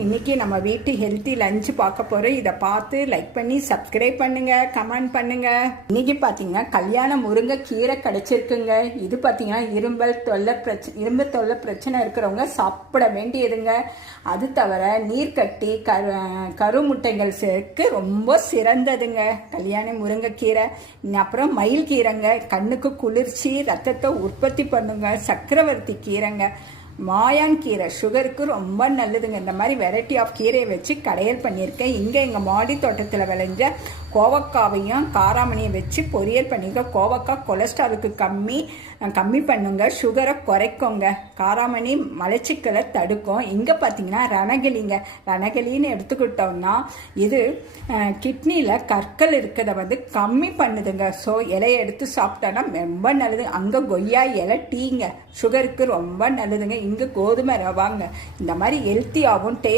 இன்னைக்கு நம்ம வீட்டு ஹெல்த்தி லஞ்ச் பார்க்க போறோம். இதை பார்த்து லைக் பண்ணி சப்ஸ்கிரைப் பண்ணுங்க, கமெண்ட் பண்ணுங்க. இன்னைக்கு பார்த்தீங்கன்னா கல்யாண முருங்கை கீரை கிடைச்சிருக்குங்க. இது பார்த்தீங்கன்னா இரும்பு தொல்லை பிரச்சனை இருக்கிறவங்க சாப்பிட வேண்டியதுங்க. அது தவிர நீர்க்கட்டி கருமுட்டைகள் சேர்க்கு ரொம்ப சிறந்ததுங்க கல்யாண முருங்கைக்கீரை. அப்புறம் மயில் கீரைங்க, கண்ணுக்கு குளிர்ச்சி, ரத்தத்தை உற்பத்தி பண்ணுங்க. சக்கரவர்த்தி கீரைங்க, மாயாங்கீரை சுகருக்கு ரொம்ப நல்லதுங்க. இந்த மாதிரி வெரைட்டி ஆஃப் கீரையை வச்சு கடையல் பண்ணியிருக்கேன். இங்கே எங்கள் மாடி தோட்டத்தில் விளைஞ்ச கோவக்காவையும் காராமணியை வச்சு பொரியல் பண்ணியிருக்கேன். கோவக்காய் கொலஸ்ட்ராலுக்கு கம்மி பண்ணுங்க, சுகரை குறைக்குங்க. காராமணி மலச்சிக்கலை தடுக்கும். இங்கே பார்த்தீங்கன்னா ரணகிளின்னு எடுத்துக்கிட்டோம்னா இது கிட்னியில் கற்கள் இருக்கிறத கம்மி பண்ணுதுங்க. ஸோ இலையை எடுத்து சாப்பிட்டோன்னா ரொம்ப நல்லது. அங்கே கொய்யா இலை டீங்க, சுகருக்கு ரொம்ப நல்லதுங்க. இங்கே கோதுமை ரவாங்க. இந்த மாதிரி ஹெல்த்தியாகவும் டேஸ்ட்